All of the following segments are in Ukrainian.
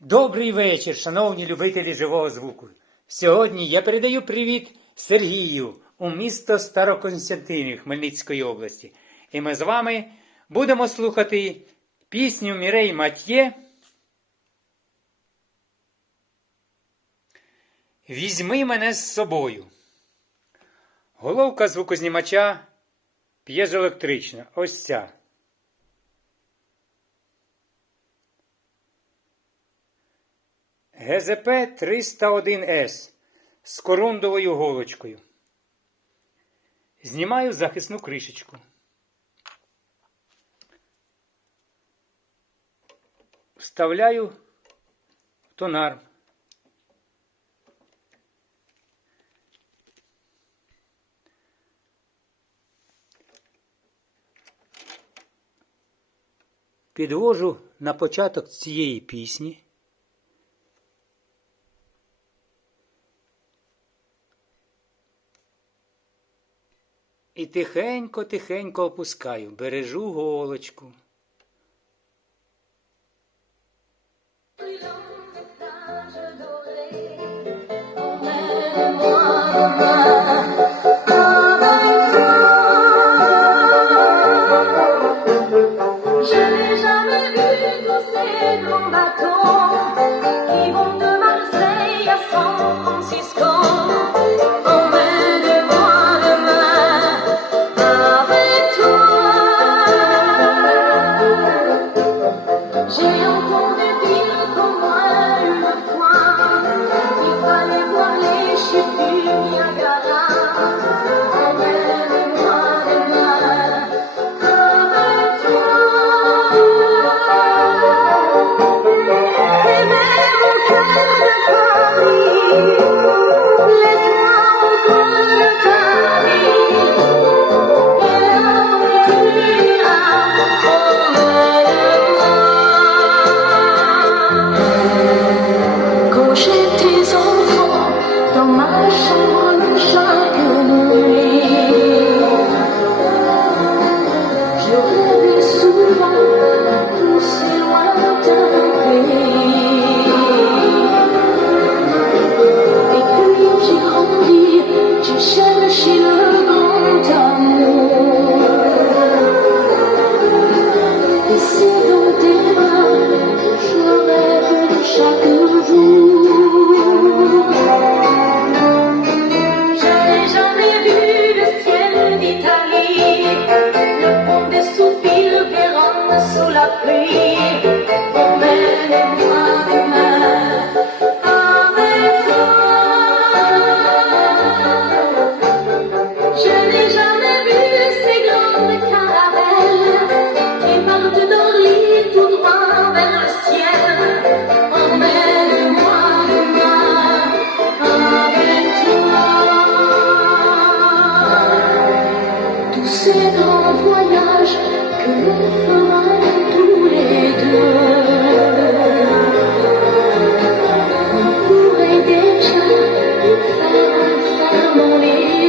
Добрий вечір, шановні любителі живого звуку. Сьогодні я передаю привіт Сергію у місто Староконстантинів Хмельницької області. І ми з вами будемо слухати пісню Мірей Матьє. Візьми мене з собою. Головка звукознімача п'єзоелектрична. Ось ця. ГЗП 301С з корундовою голочкою. Знімаю захисну кришечку. Вставляю в тонар. Підвожу на початок цієї пісні. І тихенько-тихенько опускаю, бережу голочку.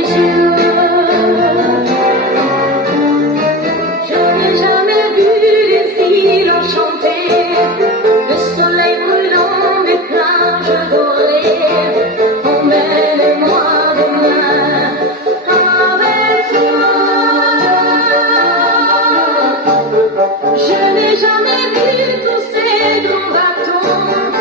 Je n'ai jamais vu des îles enchantées, le soleil brûlant, mes plages dorées, emmène-moi demain avec toi. Je n'ai jamais vu tous ces deux bâtons.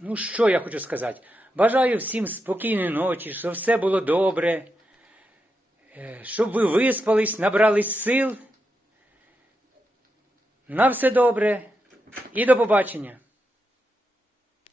Ну, що я хочу сказати? Бажаю всім спокійної ночі, щоб все було добре, е, щоб ви виспались, набрались сил. На все добре і до побачення.